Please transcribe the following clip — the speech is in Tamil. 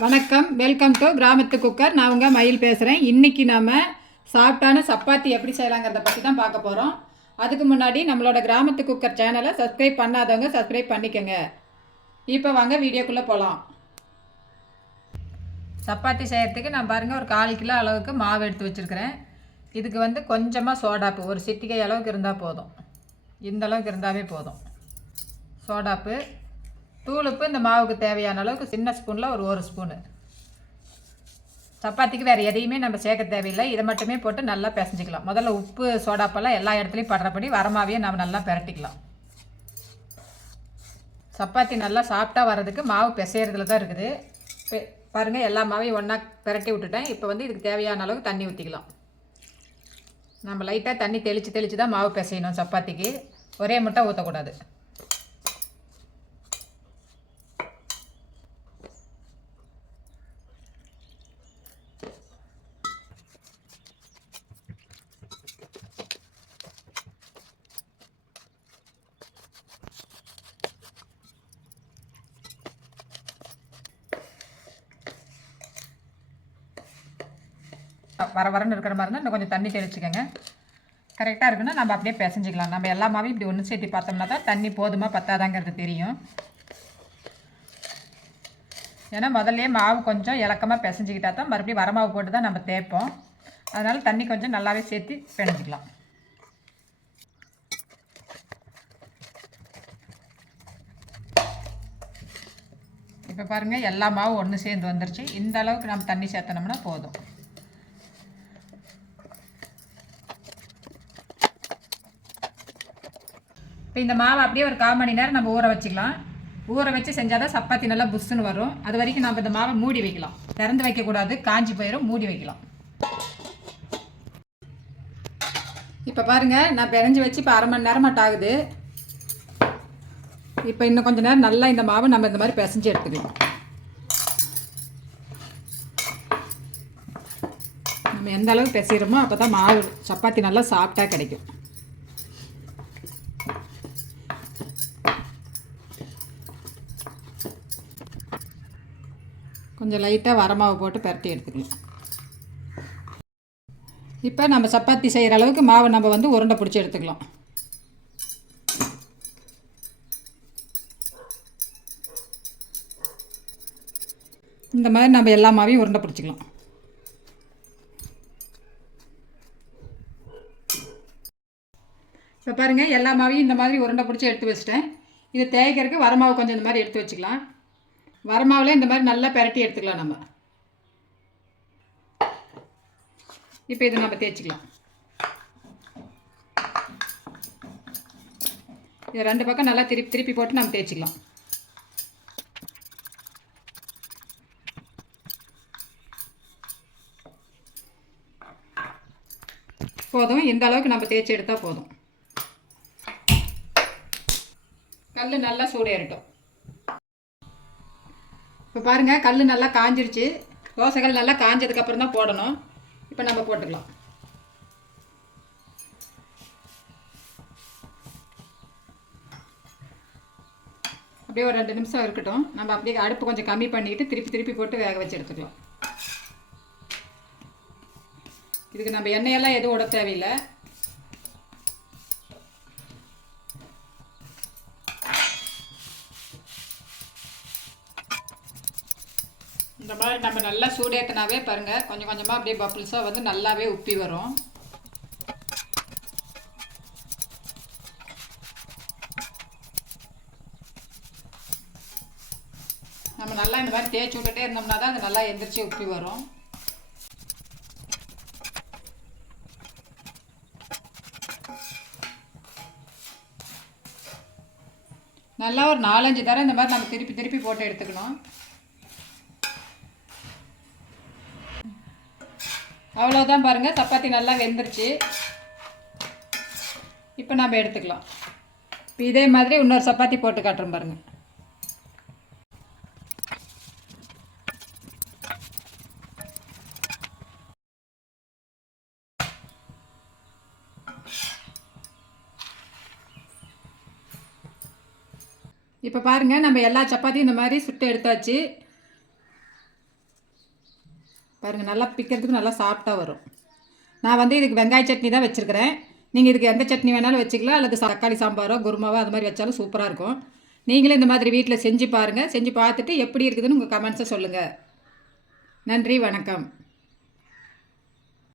வணக்கம். வெல்கம் டு கிராமத்து குக்கர். நான் உங்கள் மயில் பேசுகிறேன் இன்றைக்கி நாம் சாப்பிட்டான சப்பாத்தி எப்படி செய்யலாங்கிறத பற்றி தான் பார்க்க போகிறோம் அதுக்கு முன்னாடி நம்மளோட கிராமத்து குக்கர் சேனலை சப்ஸ்கிரைப் பண்ணாதவங்க சப்ஸ்கிரைப் பண்ணிக்கோங்க. இப்போ வாங்க வீடியோக்குள்ளே போகலாம் சப்பாத்தி செய்கிறதுக்கு நான் பாருங்கள் ஒரு கால் கிலோ அளவுக்கு மாவு எடுத்து வச்சுருக்கிறேன். இதுக்கு வந்து கொஞ்சமாக சோடாப்பு ஒரு சிட்டிகை அளவுக்கு இருந்தால் போதும். இந்த அளவுக்கு இருந்தாவே போதும். சோடாப்பு தூளுப்பு இந்த மாவுக்கு தேவையான அளவுக்கு சின்ன ஸ்பூனில் ஒரு ஒரு ஸ்பூனு. சப்பாத்திக்கு வேறு எதையுமே நம்ம சேர்க்க தேவையில்லை. இதை மட்டுமே போட்டு நல்லா பிசைஞ்சிக்கலாம். முதல்ல உப்பு சோடாப்பெல்லாம் எல்லா இடத்துலையும் படுறபடி வரமாவே நம்ம நல்லா பிரட்டிக்கலாம். சப்பாத்தி நல்லா சாப்பிட்டா வர்றதுக்கு மாவு பிசையறதுல தான் இருக்குது. பாருங்கள் எல்லா மாவையும் ஒன்றா பிரட்டி விட்டுட்டேன். இப்போ வந்து இதுக்கு தேவையான அளவுக்கு தண்ணி ஊற்றிக்கலாம் நம்ம லைட்டாக தண்ணி தெளித்து தெளித்து தான் மாவு பிசையணும் சப்பாத்திக்கு. ஒரே முட்டை ஊற்றக்கூடாது வர வரன்னு இருக்கிற மாதிரி இருந்தால் இன்னும் கொஞ்சம் தண்ணி தெளிச்சுக்கோங்க. கரெக்டாக இருக்குன்னா நம்ம அப்படியே பிசைஞ்சிக்கலாம். நம்ம எல்லா மாவையும் இப்படி ஒன்று சேர்த்து பார்த்தோம்னா தான் தண்ணி போதுமா பத்தாதாங்கிறது தெரியும். ஏன்னா முதல்லே மாவு கொஞ்சம் இலக்கமாக பிசைஞ்சிக்கிட்டா தான் மறுபடியும் வரமாவு போட்டு தான் நம்ம தேய்ப்போம். அதனால் தண்ணி கொஞ்சம் நல்லாவே சேர்த்து பிணைஞ்சிக்கலாம். இப்போ பாருங்கள் எல்லா மாவும் ஒன்று சேர்ந்து வந்துருச்சு. இந்த அளவுக்கு நம்ம தண்ணி சேர்த்தனோம்னா போதும். இப்போ இந்த மாவை அப்படியே ஒரு கால் மணி நேரம் நம்ம ஊற வச்சுக்கலாம். ஊற வச்சு செஞ்சால் தான் சப்பாத்தி நல்லா புஷ்ஷுன்னு வரும். அது வரைக்கும் நம்ம இந்த மாவை மூடி வைக்கலாம். திறந்து வைக்கக்கூடாது காஞ்சி போயிடும் மூடி வைக்கலாம். இப்போ பாருங்கள் நான் பிணைஞ்சு வச்சு இப்போ அரை மணி நேரமாட்ட ஆகுது. இப்போ இன்னும் கொஞ்சம் நேரம் நல்லா இந்த மாவை நம்ம இந்த மாதிரி பிசைஞ்சு எடுத்துக்கலாம். நம்ம எந்த அளவுக்கு பிசைகிறோமோ அப்போ தான் மாவு சப்பாத்தி நல்லா சாஃப்டாக கிடைக்கும். கொஞ்சம் லைட்டாக வரமாவு போட்டு பரட்டி எடுத்துக்கலாம். இப்போ நம்ம சப்பாத்தி செய்கிற அளவுக்கு மாவு நம்ம வந்து உருண்டை பிடிச்சி எடுத்துக்கலாம். இந்த மாதிரி நம்ம எல்லா மாவையும் உருண்டை பிடிச்சிக்கலாம். இப்போ பாருங்கள் எல்லா மாவையும் இந்த மாதிரி உருண்டை பிடிச்சி எடுத்து வச்சிட்டேன். இது தேய்க்கிறதுக்கு வரமாவு கொஞ்சம் இந்த மாதிரி எடுத்து வச்சுக்கலாம். வரமாவில் இந்த மாதிரி நல்லா பெரட்டி எடுத்துக்கலாம் நம்ம. இப்போ இதை நம்ம தேய்ச்சிக்கலாம். இது ரெண்டு பக்கம் நல்லா திருப்பி திருப்பி போட்டு நம்ம தேய்ச்சிக்கலாம். போதும். இந்த அளவுக்கு நம்ம தேய்ச்சி எடுத்தால் போதும். கல் நல்லா சூடேறட்டும். இப்போ பாருங்கள் கல் நல்லா காஞ்சிருச்சு. தோசைகள் நல்லா காஞ்சதுக்கப்புறம் தான் போடணும். இப்போ நம்ம போட்டுக்கலாம். அப்படியே ஒரு ரெண்டு நிமிஷம் இருக்கட்டும். நம்ம அப்படியே அடுப்பு கொஞ்சம் கம்மி பண்ணிக்கிட்டு திருப்பி திருப்பி போட்டு வேக வச்சு எடுத்துக்கலாம். இதுக்கு நம்ம எண்ணெயெல்லாம் எதுவும் விட தேவையில்லை. இந்த மாதிரி நம்ம நல்லா சூடேற்றினாவே பாருங்கள் கொஞ்சம் கொஞ்சமாக அப்படியே பப்புள்ஸாக வந்து நல்லாவே உப்பி வரும். நம்ம நல்லா இந்த மாதிரி தேய்ச்சி விட்டுட்டே இருந்தோம்னா தான் அது நல்லா எந்திரிச்சு உப்பி வரும். நல்லா ஒரு நாலஞ்சு தரம் இந்த மாதிரி நம்ம திருப்பி திருப்பி போட்டு எடுத்துக்கணும். அவ்வளோதான் பாருங்கள் சப்பாத்தி நல்லா வெந்துருச்சு. இப்போ நம்ம எடுத்துக்கலாம். இப்போ இதே மாதிரி இன்னொரு சப்பாத்தி போட்டு காட்டுறோம் பாருங்கள் இப்போ பாருங்கள் நம்ம எல்லா சப்பாத்தியும் இந்த மாதிரி சுட்டு எடுத்தாச்சு. பாருங்கள் நல்லா பிக்கிறதுக்கு நல்லா சாஃப்டாக வரும். நான் வந்து இதுக்கு வெங்காய சட்னி தான் வச்சுருக்கிறேன். நீங்கள் இதுக்கு எந்த சட்னி வேணாலும் வச்சுக்கலாம். அல்லது தக்காளி சாம்பாரோ குருமாவோ அது மாதிரி வச்சாலும் சூப்பராக இருக்கும். நீங்களும் இந்த மாதிரி வீட்டில் செஞ்சு பாருங்கள் செஞ்சு பார்த்துட்டு எப்படி இருக்குதுன்னு உங்கள் கமெண்ட்ஸை சொல்லுங்கள் நன்றி வணக்கம்.